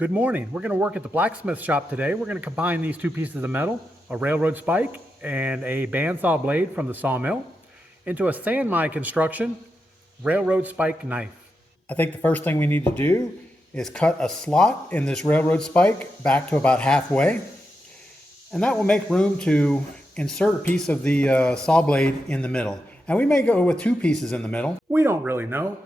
Good morning. We're going to work at the blacksmith shop today. We're going to combine these two pieces of metal, a railroad spike and a bandsaw blade from the sawmill, into a San Mai construction railroad spike knife. I think the first thing we need to do is cut a slot in this railroad spike back to about halfway, and that will make room to insert a piece of the saw blade in the middle. And we may go with two pieces in the middle. We don't really know.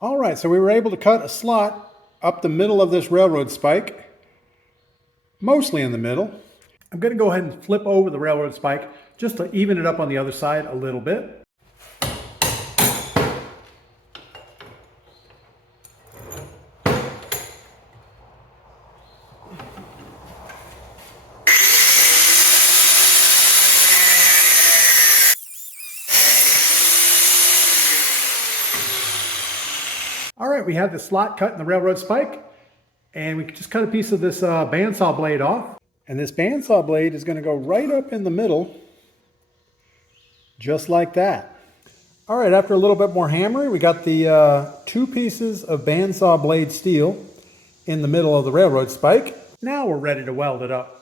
All right, so we were able to cut a slot up the middle of this railroad spike, mostly in the middle. I'm going to go ahead and flip over the railroad spike just to even it up on the other side a little bit. All right, we have the slot cut in the railroad spike, and we just cut a piece of this bandsaw blade off. And this bandsaw blade is going to go right up in the middle, just like that. All right, after a little bit more hammering, we got the two pieces of bandsaw blade steel in the middle of the railroad spike. Now we're ready to weld it up.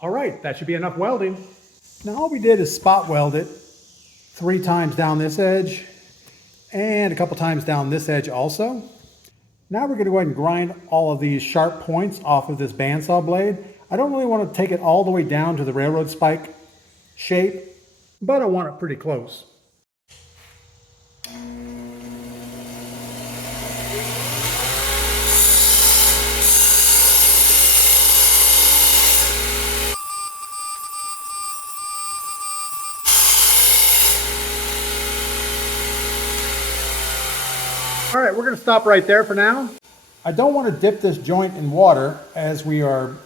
All right, that should be enough welding. Now all we did is spot weld it 3 times down this edge and a couple times down this edge also. Now we're going to go ahead and grind all of these sharp points off of this bandsaw blade. I don't really want to take it all the way down to the railroad spike shape, but I want it pretty close. All right, we're going to stop right there for now. I don't want to dip this joint in water as we are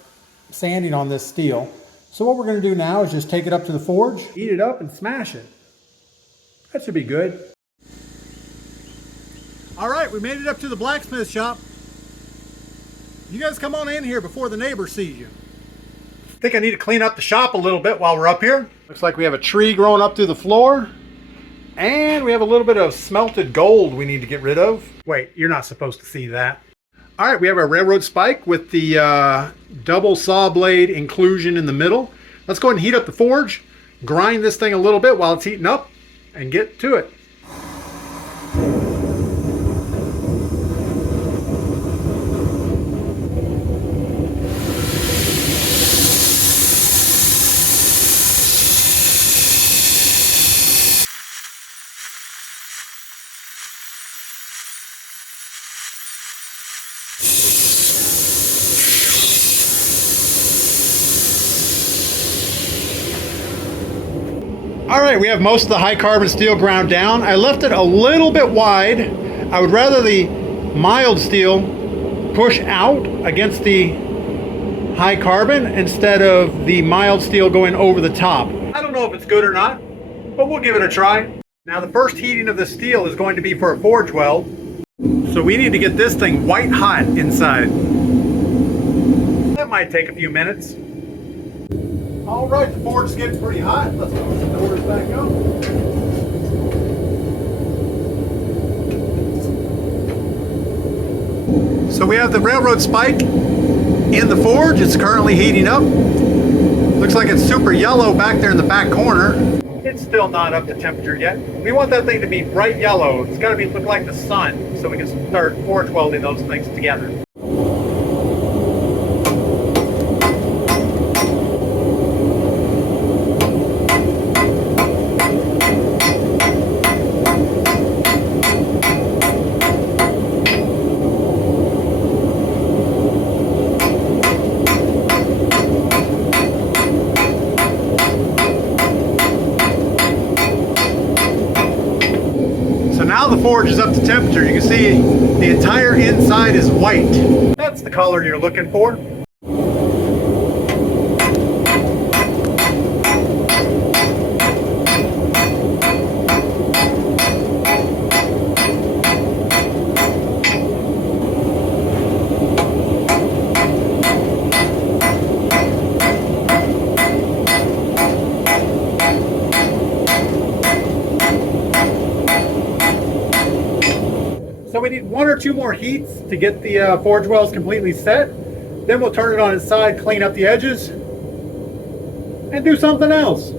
sanding on this steel. So what we're going to do now is just take it up to the forge, heat it up, and smash it. That should be good. All right, we made it up to the blacksmith shop. You guys come on in here before the neighbor sees you. I think I need to clean up the shop a little bit while we're up here. Looks like we have a tree growing up through the floor. And we have a little bit of smelted gold we need to get rid of. Wait, you're not supposed to see that. All right, we have our railroad spike with the double saw blade inclusion in the middle. Let's go ahead and heat up the forge, grind this thing a little bit while it's heating up, and get to it. All right, we have most of the high carbon steel ground down. I left it a little bit wide. I would rather the mild steel push out against the high carbon instead of the mild steel going over the top. I don't know if it's good or not, but we'll give it a try. Now the first heating of the steel is going to be for a forge weld. So we need to get this thing white hot inside. That might take a few minutes. All right, the forge is getting pretty hot. Let's close the doors back up. So we have the railroad spike in the forge. It's currently heating up. Looks like it's super yellow back there in the back corner. It's still not up to temperature yet. We want that thing to be bright yellow. It's got to look like the sun, so we can start forge welding those things together. Now the forge is up to temperature. You can see the entire inside is white. That's the color you're looking for. So we need 1 or 2 more heats to get the forge welds completely set. Then we'll turn it on its side, clean up the edges, and do something else.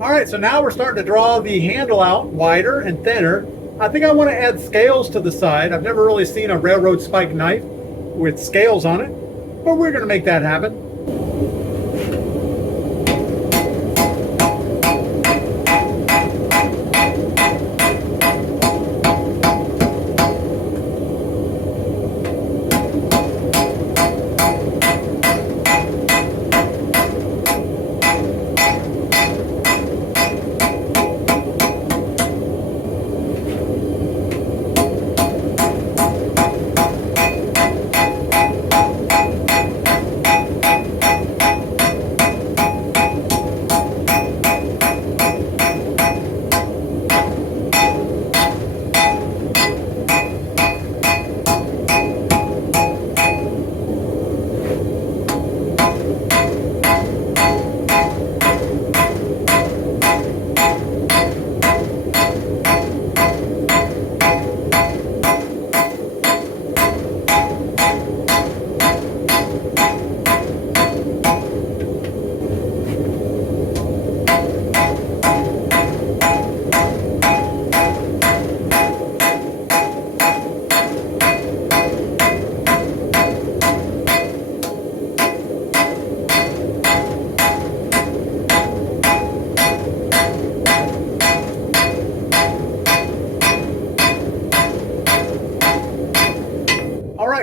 Alright, so now we're starting to draw the handle out wider and thinner. I think I want to add scales to the side. I've never really seen a railroad spike knife with scales on it, but we're going to make that happen.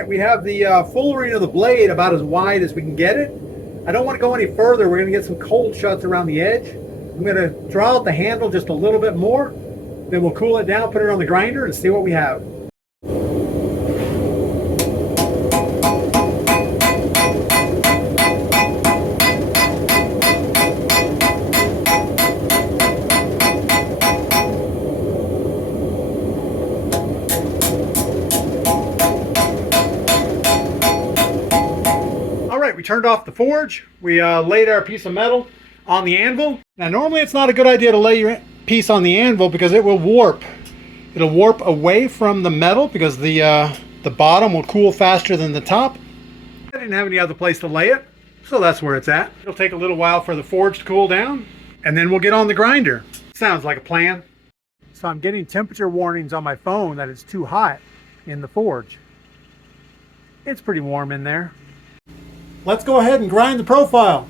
We have the fullering of the blade about as wide as we can get it. I don't want to go any further. We're going to get some cold shuts around the edge. I'm going to draw out the handle just a little bit more. Then we'll cool it down, put it on the grinder, and see what we have. right, we turned off the forge. We laid our piece of metal on the anvil. Now normally it's not a good idea to lay your piece on the anvil because it will warp. It'll warp away from the metal because the bottom will cool faster than the top. I didn't have any other place to lay it, so that's where it's at. It'll take a little while for the forge to cool down, and then we'll get on the grinder. Sounds like a plan. So I'm getting temperature warnings on my phone that it's too hot in the forge. It's pretty warm in there. Let's go ahead and grind the profile.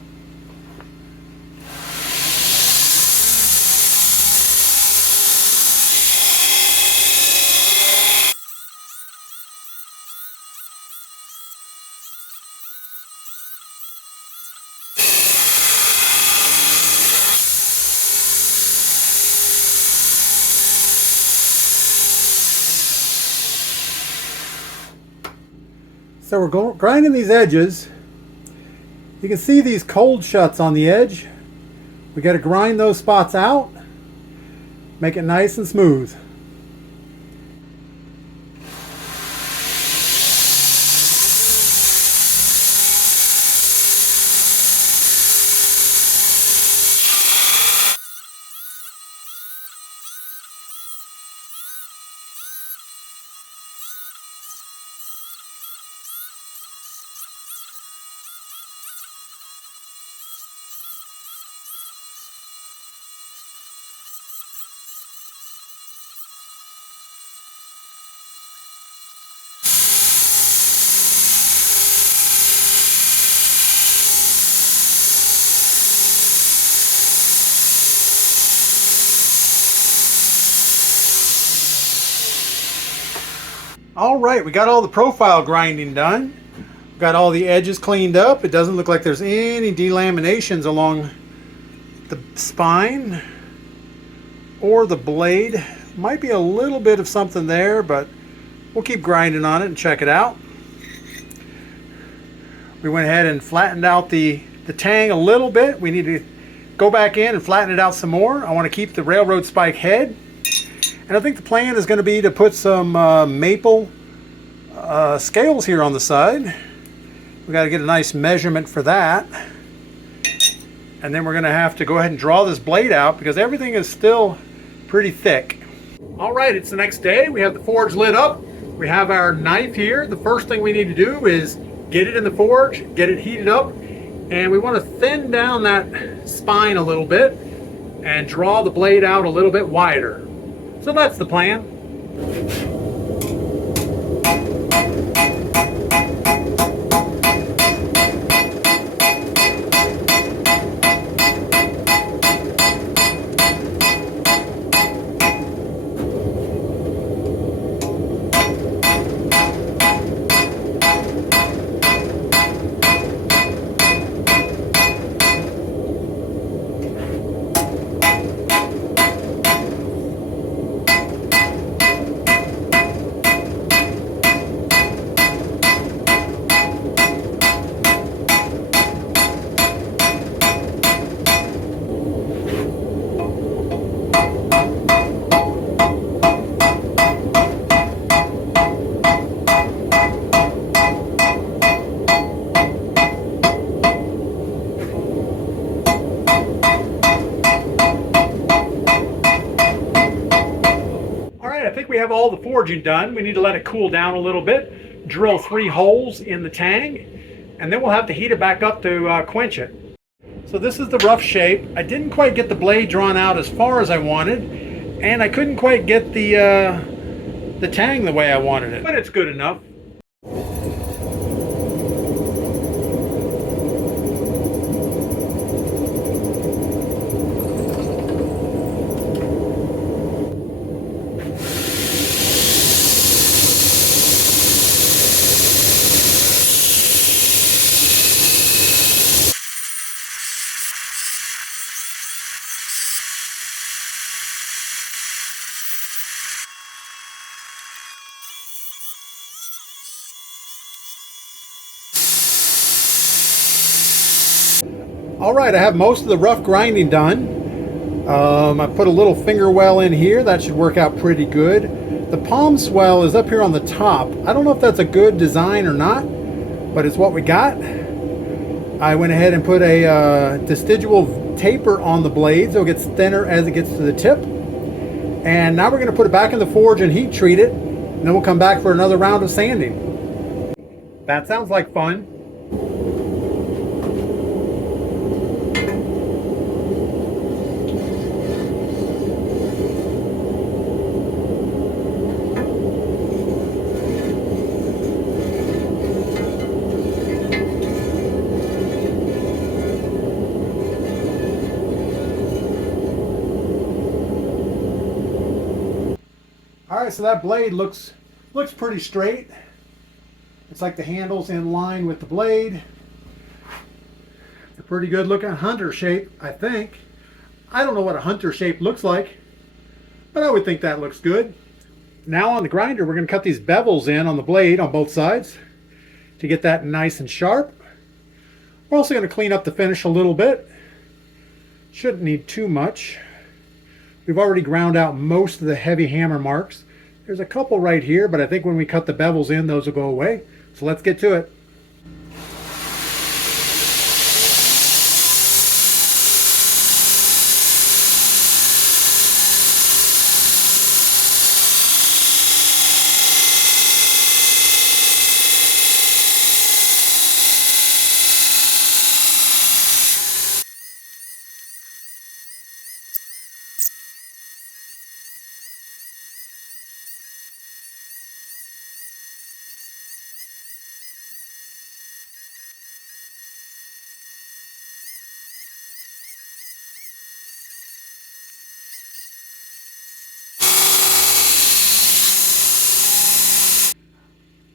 So we're grinding these edges. You can see these cold shuts on the edge. We got to grind those spots out, make it nice and smooth. All right, we got all the profile grinding done. Got all the edges cleaned up. It doesn't look like there's any delaminations along the spine or the blade. Might be a little bit of something there, but we'll keep grinding on it and check it out. We went ahead and flattened out the tang a little bit. We need to go back in and flatten it out some more. I want to keep the railroad spike head. And I think the plan is going to be to put some maple scales here on the side. We got to get a nice measurement for that. And then we're going to have to go ahead and draw this blade out because everything is still pretty thick. All right, it's the next day. We have the forge lit up. We have our knife here. The first thing we need to do is get it in the forge, get it heated up, and we want to thin down that spine a little bit and draw the blade out a little bit wider. So that's the plan. I think we have all the forging done. We need to let it cool down a little bit, drill 3 holes in the tang, and then we'll have to heat it back up to quench it. So this is the rough shape. I didn't quite get the blade drawn out as far as I wanted, and I couldn't quite get the tang the way I wanted it, but it's good enough. All right, I have most of the rough grinding done. I put a little finger well in here. That should work out pretty good. The palm swell is up here on the top. I don't know if that's a good design or not, but it's what we got. I went ahead and put a vestigial taper on the blade so it gets thinner as it gets to the tip. And now we're going to put it back in the forge and heat treat it. And then we'll come back for another round of sanding. That sounds like fun. Alright, so that blade looks pretty straight. It's like the handle's in line with the blade. It's a pretty good looking hunter shape, I think. I don't know what a hunter shape looks like, but I would think that looks good. Now on the grinder, we're going to cut these bevels in on the blade on both sides to get that nice and sharp. We're also going to clean up the finish a little bit. Shouldn't need too much. We've already ground out most of the heavy hammer marks. There's a couple right here, but I think when we cut the bevels in, those will go away. So let's get to it.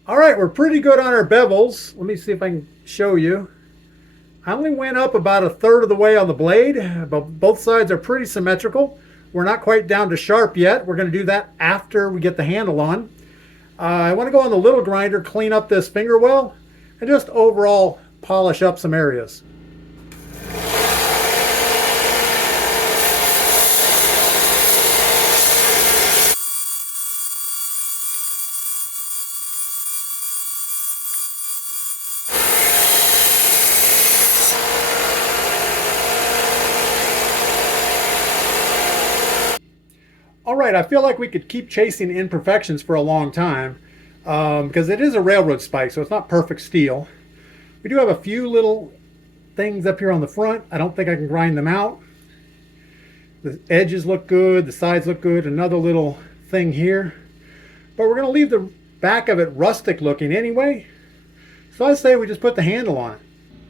All right, we're pretty good on our bevels. Let me see if I can show you. I only went up about a third of the way on the blade, but both sides are pretty symmetrical. We're not quite down to sharp yet. We're going to do that after we get the handle on. I want to go on the little grinder, clean up this finger well, and just overall polish up some areas. All right, I feel like we could keep chasing imperfections for a long time because it is a railroad spike, so it's not perfect steel. We do have a few little things up here on the front. I don't think I can grind them out. The edges look good, the sides look good, another little thing here. But we're going to leave the back of it rustic looking anyway. So I say we just put the handle on it.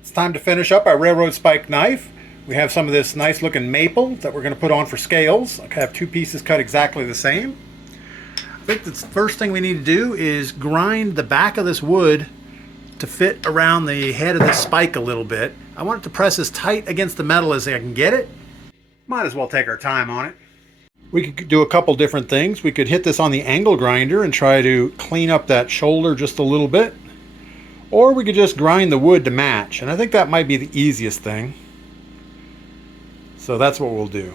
It's time to finish up our railroad spike knife. We have some of this nice looking maple that we're going to put on for scales. I have two pieces cut exactly the same. I think the first thing we need to do is grind the back of this wood to fit around the head of the spike a little bit. I want it to press as tight against the metal as I can get it. Might as well take our time on it. We could do a couple different things. We could hit this on the angle grinder and try to clean up that shoulder just a little bit. Or we could just grind the wood to match, and I think that might be the easiest thing. So that's what we'll do.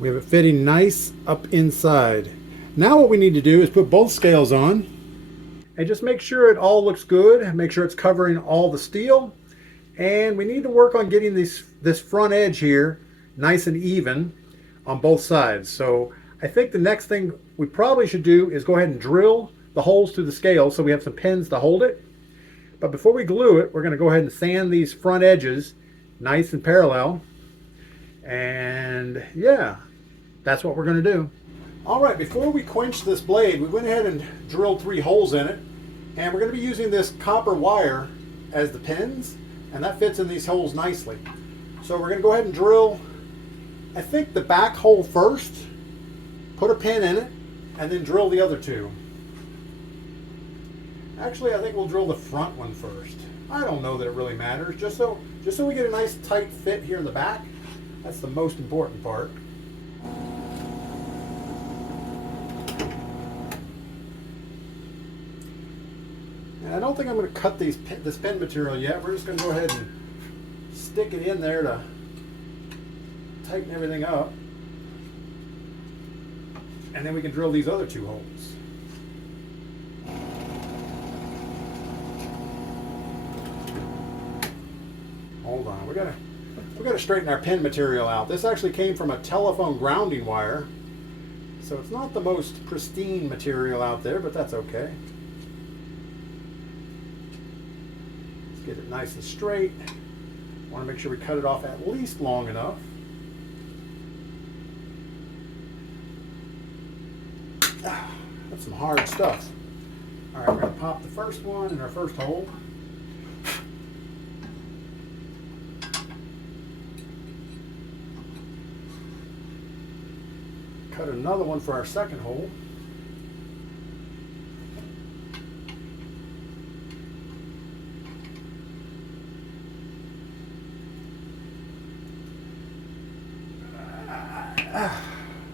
We have it fitting nice up inside. Now what we need to do is put both scales on and just make sure it all looks good. Make sure it's covering all the steel. And we need to work on getting this front edge here nice and even on both sides. So I think the next thing we probably should do is go ahead and drill the holes through the scale so we have some pins to hold it. But before we glue it, we're going to go ahead and sand these front edges nice and parallel. And yeah, that's what we're going to do. All right, before we quench this blade, we went ahead and drilled 3 holes in it. And we're going to be using this copper wire as the pins, and that fits in these holes nicely. So we're going to go ahead and drill, I think, the back hole first, put a pin in it, and then drill the other 2. Actually, I think we'll drill the front one first. I don't know that it really matters, just so we get a nice tight fit here in the back. That's the most important part. I don't think I'm going to cut this pin material yet. We're just going to go ahead and stick it in there to tighten everything up. And then we can drill these other 2 holes. Hold on, we gotta straighten our pin material out. This actually came from a telephone grounding wire, so it's not the most pristine material out there, but that's okay. Let's get it nice and straight. Want to make sure we cut it off at least long enough. That's some hard stuff. All right, we're going to pop the first one in our first hole. Cut another one for our second hole.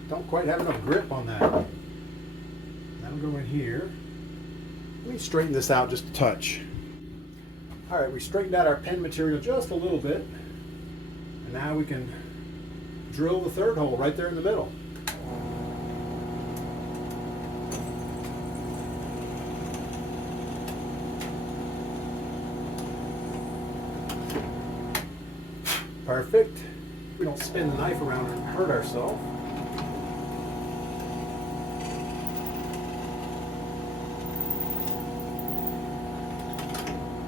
Don't quite have enough grip on that. That'll go in here. Let me straighten this out just a touch. All right, we straightened out our pin material just a little bit. And now we can drill the third hole right there in the middle. Perfect. We don't spin the knife around and hurt ourselves.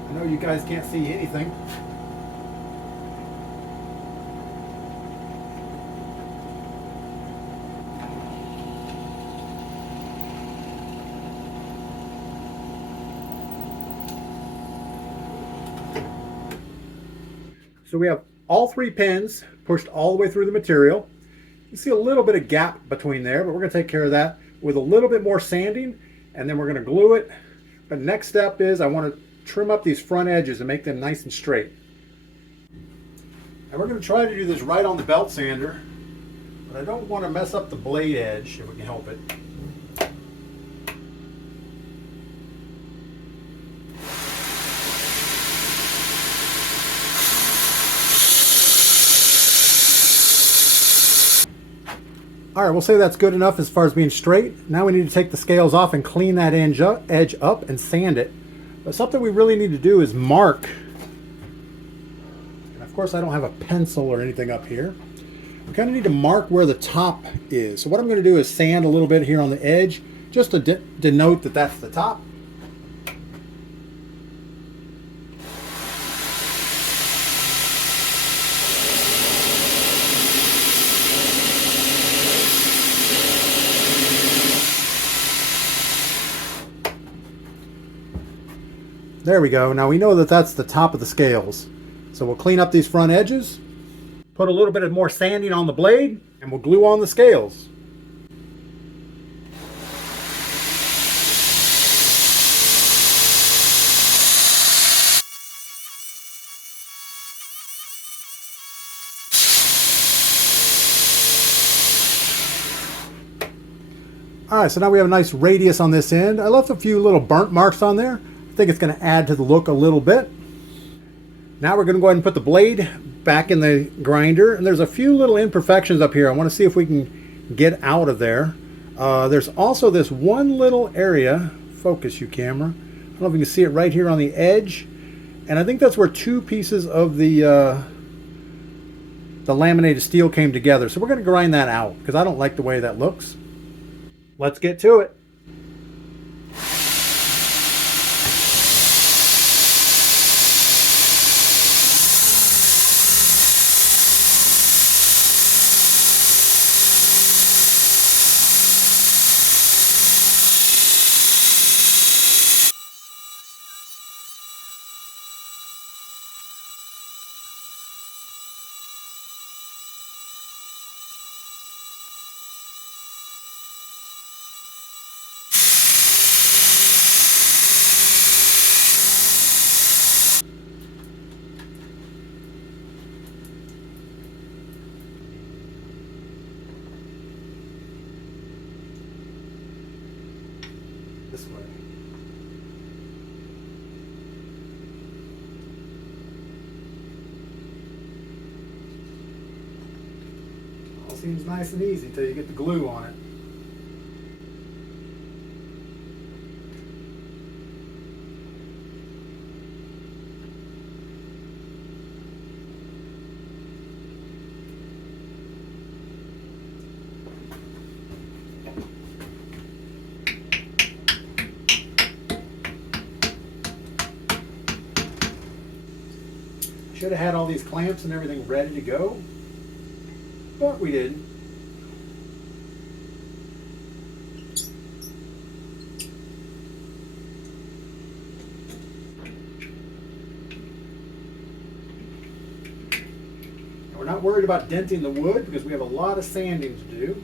I know you guys can't see anything. So we have all 3 pins pushed all the way through the material. You see a little bit of gap between there, but we're going to take care of that with a little bit more sanding, and then we're going to glue it. But next step is I want to trim up these front edges and make them nice and straight. And we're going to try to do this right on the belt sander, but I don't want to mess up the blade edge if we can help it. All right, we'll say that's good enough as far as being straight. Now we need to take the scales off and clean that edge up and sand it. But something we really need to do is mark. And of course, I don't have a pencil or anything up here. We kind of need to mark where the top is. So what I'm going to do is sand a little bit here on the edge, just to denote that that's the top. There we go. Now we know that that's the top of the scales. So we'll clean up these front edges, put a little bit of more sanding on the blade, and we'll glue on the scales. All right, so now we have a nice radius on this end. I left a few little burnt marks on there. I think it's going to add to the look a little bit. Now we're going to go ahead and put the blade back in the grinder, and there's a few little imperfections up here. I want to see if we can get out of there. There's also this one little area, focus you camera, I don't know if you can see it right here on the edge, and I think that's where 2 pieces of the laminated steel came together. So we're going to grind that out because I don't like the way that looks. Let's get to it. This way. All seems nice and easy until you get the glue on it. Should have had all these clamps and everything ready to go, but we didn't. And we're not worried about denting the wood because we have a lot of sanding to do.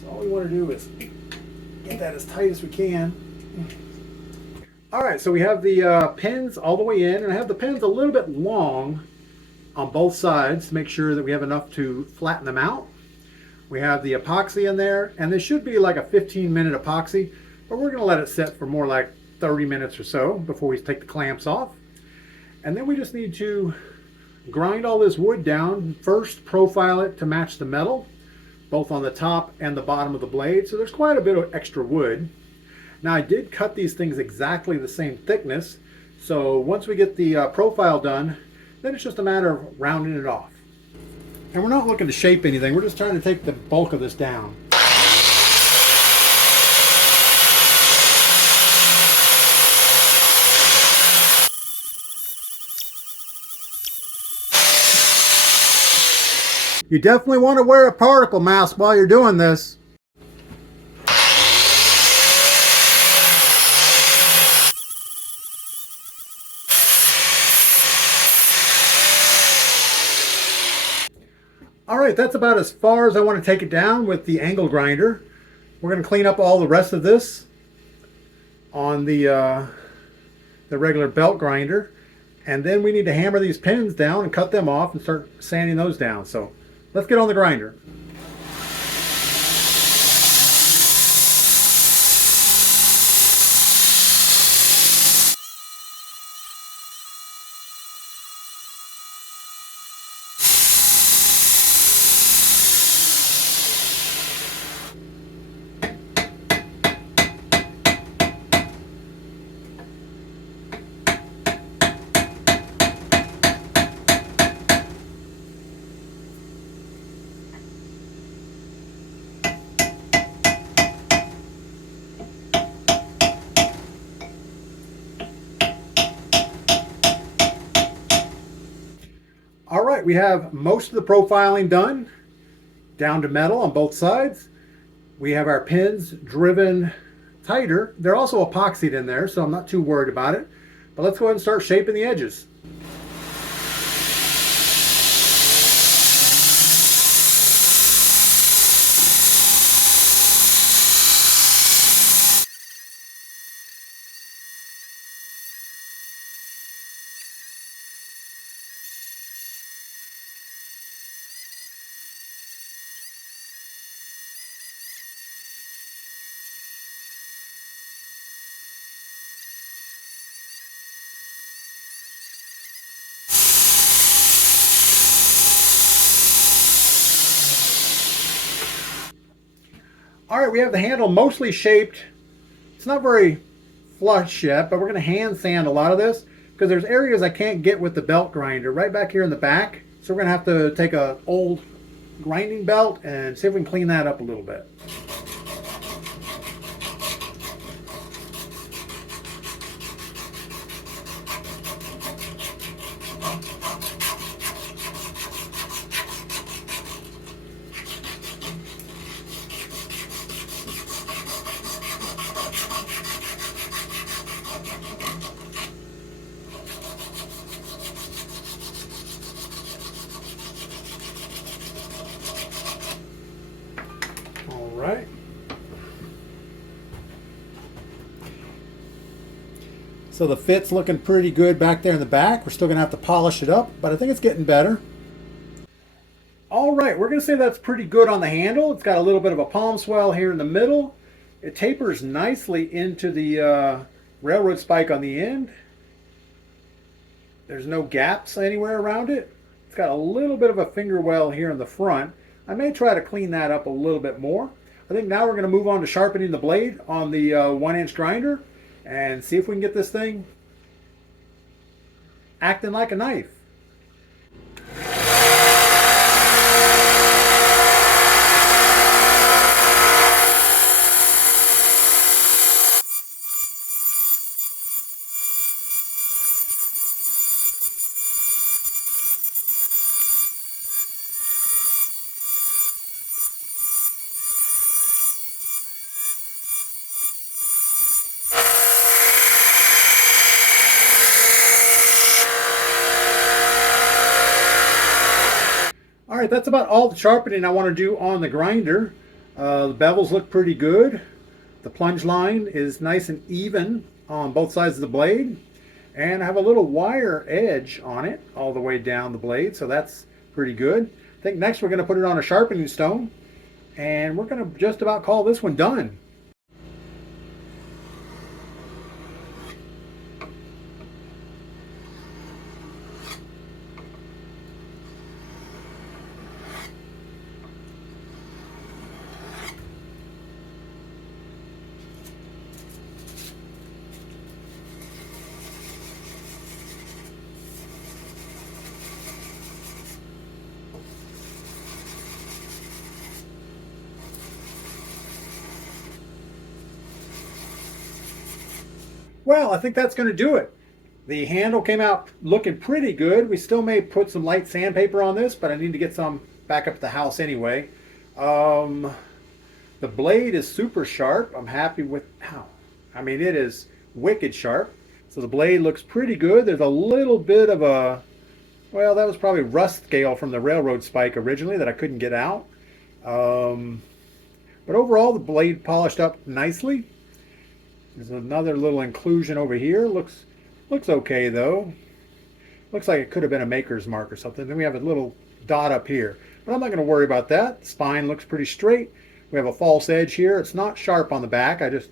So all we want to do is get that as tight as we can. All right, so we have the pins all the way in, and I have the pins a little bit long on both sides to make sure that we have enough to flatten them out. We have the epoxy in there, and this should be like a 15-minute epoxy, but we're gonna let it sit for more like 30 minutes or so before we take the clamps off. And then we just need to grind all this wood down. First, profile it to match the metal, both on the top and the bottom of the blade, so there's quite a bit of extra wood. Now I did cut these things exactly the same thickness, so once we get the profile done, then it's just a matter of rounding it off. And we're not looking to shape anything, we're just trying to take the bulk of this down. You definitely want to wear a particle mask while you're doing this. All right, that's about as far as I want to take it down with the angle grinder. We're going to clean up all the rest of this on the regular belt grinder, and then we need to hammer these pins down and cut them off and start sanding those down. So let's get on the grinder. All right, we have most of the profiling done, down to metal on both sides. We have our pins driven tighter. They're also epoxied in there, so I'm not too worried about it. But let's go ahead and start shaping the edges. All right, we have the handle mostly shaped. It's not very flush yet, but we're going to hand sand a lot of this because there's areas I can't get with the belt grinder right back here in the back. So we're going to have to take an old grinding belt and see if we can clean that up a little bit. Right. So the fit's looking pretty good back there in the back. We're still going to have to polish it up, but I think it's getting better. All right, we're going to say that's pretty good on the handle. It's got a little bit of a palm swell here in the middle. It tapers nicely into the railroad spike on the end. There's no gaps anywhere around it. It's got a little bit of a finger well here in the front. I may try to clean that up a little bit more. I think now we're going to move on to sharpening the blade on the 1-inch grinder and see if we can get this thing acting like a knife. All right, that's about all the sharpening I want to do on the grinder. The bevels look pretty good. The plunge line is nice and even on both sides of the blade. And I have a little wire edge on it all the way down the blade, so that's pretty good. I think next we're going to put it on a sharpening stone, and we're going to just about call this one done. Well, I think that's going to do it. The handle came out looking pretty good. We still may put some light sandpaper on this, but I need to get some back up at the house anyway. The blade is super sharp. I'm happy with how. I mean, it is wicked sharp. So the blade looks pretty good. There's a little bit of a, well, that was probably rust scale from the railroad spike originally that I couldn't get out. But overall, the blade polished up nicely. There's another little inclusion over here. Looks okay though. Looks like it could have been a maker's mark or something. Then we have a little dot up here. But I'm not going to worry about that. The spine looks pretty straight. We have a false edge here. It's not sharp on the back. I just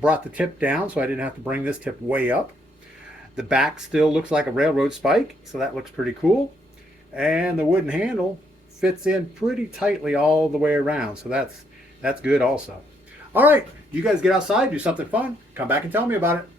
brought the tip down so I didn't have to bring this tip way up. The back still looks like a railroad spike, so that looks pretty cool. And the wooden handle fits in pretty tightly all the way around, so that's good also. All right, you guys get outside, do something fun, come back and tell me about it.